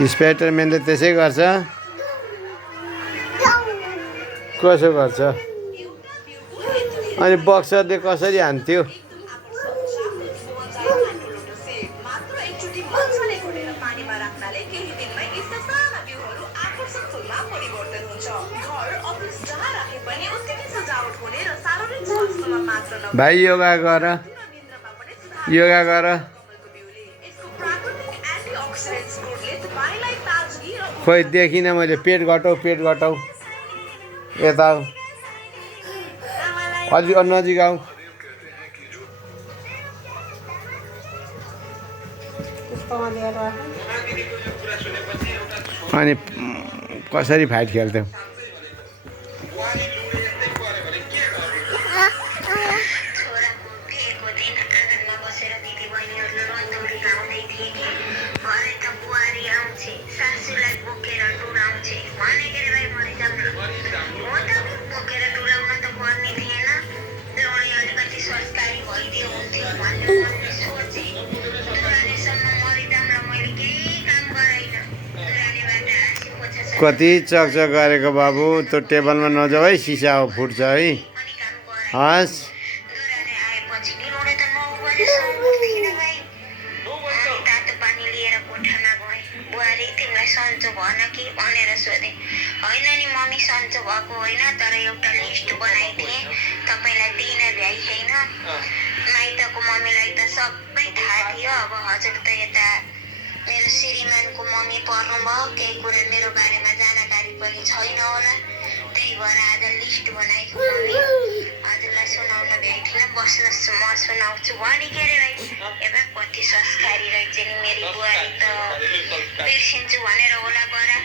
स्पाइडरम्यानले त्यसै गर्छ। कसो गर्छ? अनि बक्सरले कसरी हान्थ्यो? भाइ योगा गर, योगा गर। खोइ देखिनँ मैले। पेट घटाउ, पेट घटाउ। यता अलि नजिक आऊ। अनि कसरी फाइट खेल्थ्यौ? कति चकचक गरेको बाबु। त्यो टेबलमा नजाऊ है, सिसा हो, फुट्छ है। हस् सन्चो भन कि भनेर सोधेँ। होइन नि मम्मी सन्चो भएको होइन, तर एउटा लिस्ट बनाइदिएँ तपाईँलाई दिन भ्याइ छैन। माइतको मम्मीलाई त सबै थाहा थियो। अब हजुर त यता मेरो श्रीमानको मम्मी पर्नुभयो, केही कुरा मेरो बारेमा जानकारी पनि छैन होला। त्यही भएर आज लिस्ट बनाएको मम्मी हजुरलाई सुनाउन भ्याइ थिएन। बस्नुहोस् म सुनाउँछु भने के अरे भाइ। एउटा कति संस्कारी रहेछ नि मेरो बुहारी त। बिर्सिन्छु भनेर होला बरा।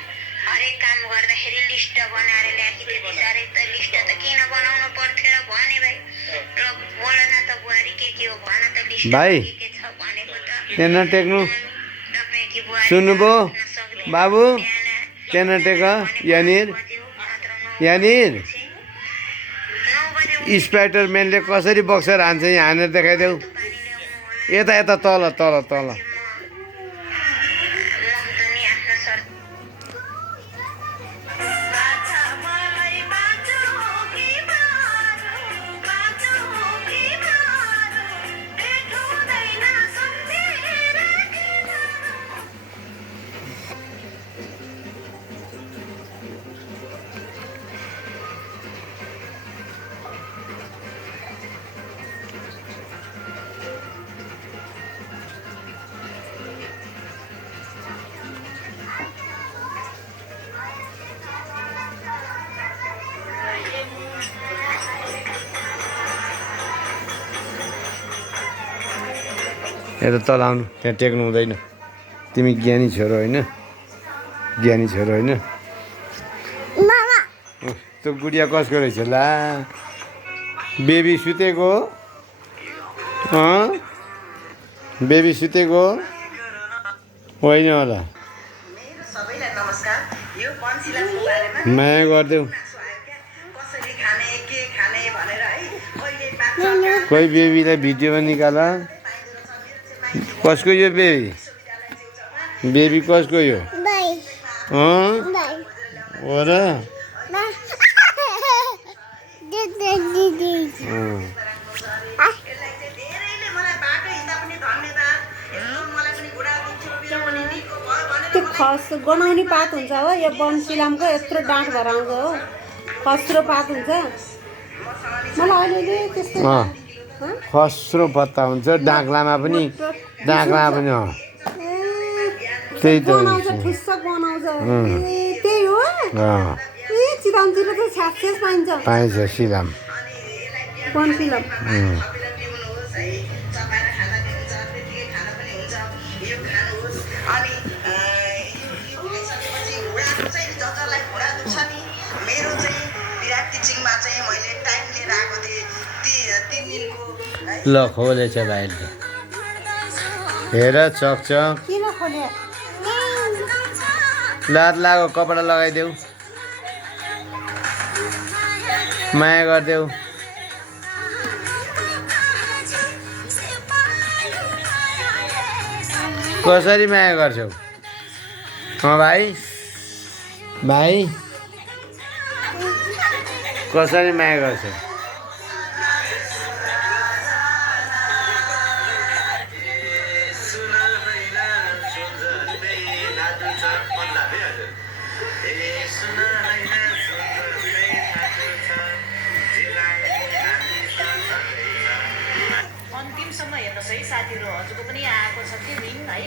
हरेक काम गर्दाखेरि लिस्ट बनाएर ल्याएकी थिएँ। बिचारै त लिस्ट त किन बनाउनु पर्थ्यो र भने भाइ। र बोल न त बुहारी के हो भन त लिस्ट भाइ के छ भनेको त। त्यहाँ नटेक्नु। सुन्नुभयो बाबु? त्यहाँ नटेक। यहाँनिर यहाँनिर स्पाइडरम्यानले कसरी बक्सर हान्छ यहाँ हानेर देखाइदेऊ। यता यता तल तल तल। यता तल आउनु। त्यहाँ टेक्नु हुँदैन। तिमी ज्ञानी छोरो होइन, ज्ञानी छोरो होइन। त्यो गुडिया कसको रहेछ ला? बेबी सुतेको? बेबी सुतेको होइन होला। माया गरिदेऊ। कोही बेबीलाई भिडियोमा निकाल। कसको यो बेबी? बेबी कसको यो? हो र? त्यो खस गनाउने पात हुन्छ हो, यो बनसिलामको यत्रो डाँठ भएर आउँछ हो, खस्रो पात हुन्छ। मलाई अहिले त्यस्तो खस्रो पत्ता हुन्छ। डाँक्लामा पनि, डाँक्लामा पनि हो। त्यही त बनाउँछ, ठुस्सक बनाउँछ। त्यही हो। चिलामतिर त छ्यास पाइन्छ। पाइन्छ सिलाम, बनसिलाम। ल खोलेछ भाइले। हेर चकचक। किन खोले? लात लाग्यो, कपडा लगाइदेऊ। माया गरिदेऊ। कसरी माया गर्छौ? भाइ भाइ कसरी माया गर्छ अन्तिमसम्म हेर्नुहोस् है साथीहरू हजुरको पनि आएको छ कि रिङ है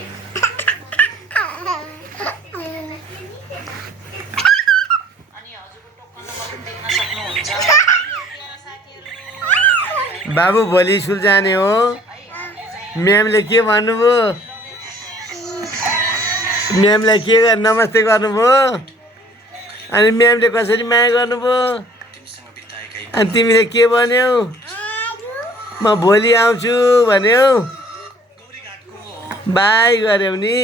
अनि हजुरको टोकन नम्बर पनि देख्न सक्नुहुन्छ साथीहरू बाबु भोलि स्कुल जाने हो म्यामले के भन्नुभयो म्यामलाई के नमस्ते गर्नुभयो अनि म्यामले कसरी माया गर्नुभयो अनि तिमीले के भन्यौ म भोलि आउँछु भन्यौ बाई गर्यौ नि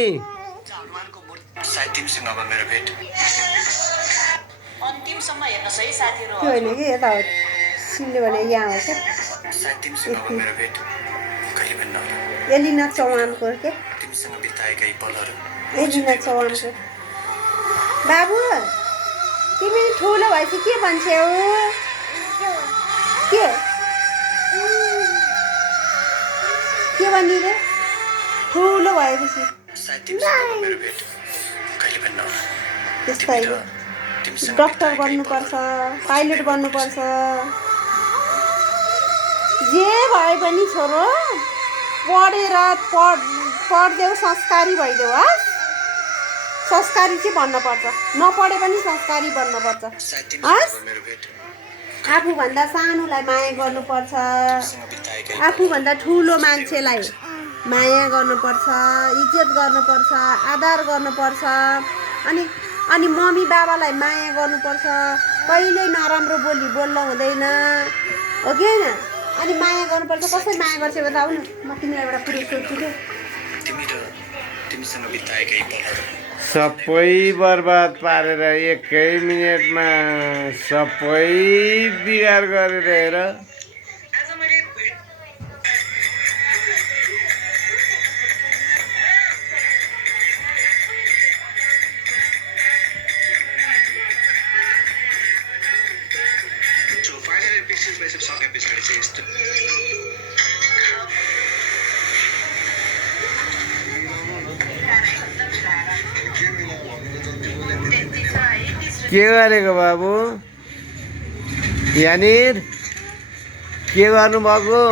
अन्तिमसम्म हेर्नुहोस् है साथीहरू त्यो होइन कि यता सिमले भने यहाँ हो क्या एलिना चौहानको के एलिना चौहानको बाबु तिमी ठुलो भएपछि के भन्छौ के भन्ने रे ठुलो भएपछि त्यस्तै डक्टर बन्नुपर्छ पाइलट बन्नुपर्छ जे भए पनि छोरो पढेर पढ्देऊ संस्कारी भइदेऊ संस्कारी चाहिँ भन्नुपर्छ नपढे पनि संस्कारी बन्नुपर्छ आफूभन्दा सानोलाई माया गर्नुपर्छ आफूभन्दा ठुलो मान्छेलाई माया गर्नुपर्छ इज्जत गर्नुपर्छ आदर गर्नुपर्छ अनि मम्मी बाबालाई माया गर्नुपर्छ कहिल्यै नराम्रो बोली बोल्न हुँदैन हो कि होइन अनि माया गर्नुपर्छ कसरी माया गर्छ बताऊ न म तिमीलाई एउटा कुरो सोध्छु कि सबै बर्बाद पारेर एकै मिनटमा सबै बिगार गरेर हेर सके पछाडि चाहिँ यस्तो के गरेको बाबु यहाँनिर के गर्नुभएको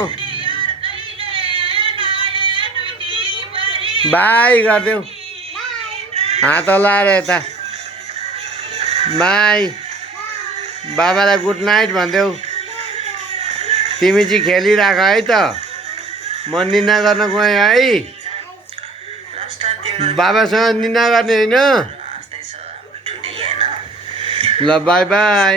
बाई गरिदेऊ हात हल्लाएर यता बाई बाबालाई गुड नाइट भनिदेऊ तिमी चाहिँ खेलिराख है त म निन्दा गर्न गएँ है बाबासँग निन्दा गर्ने होइन ल बाई बाई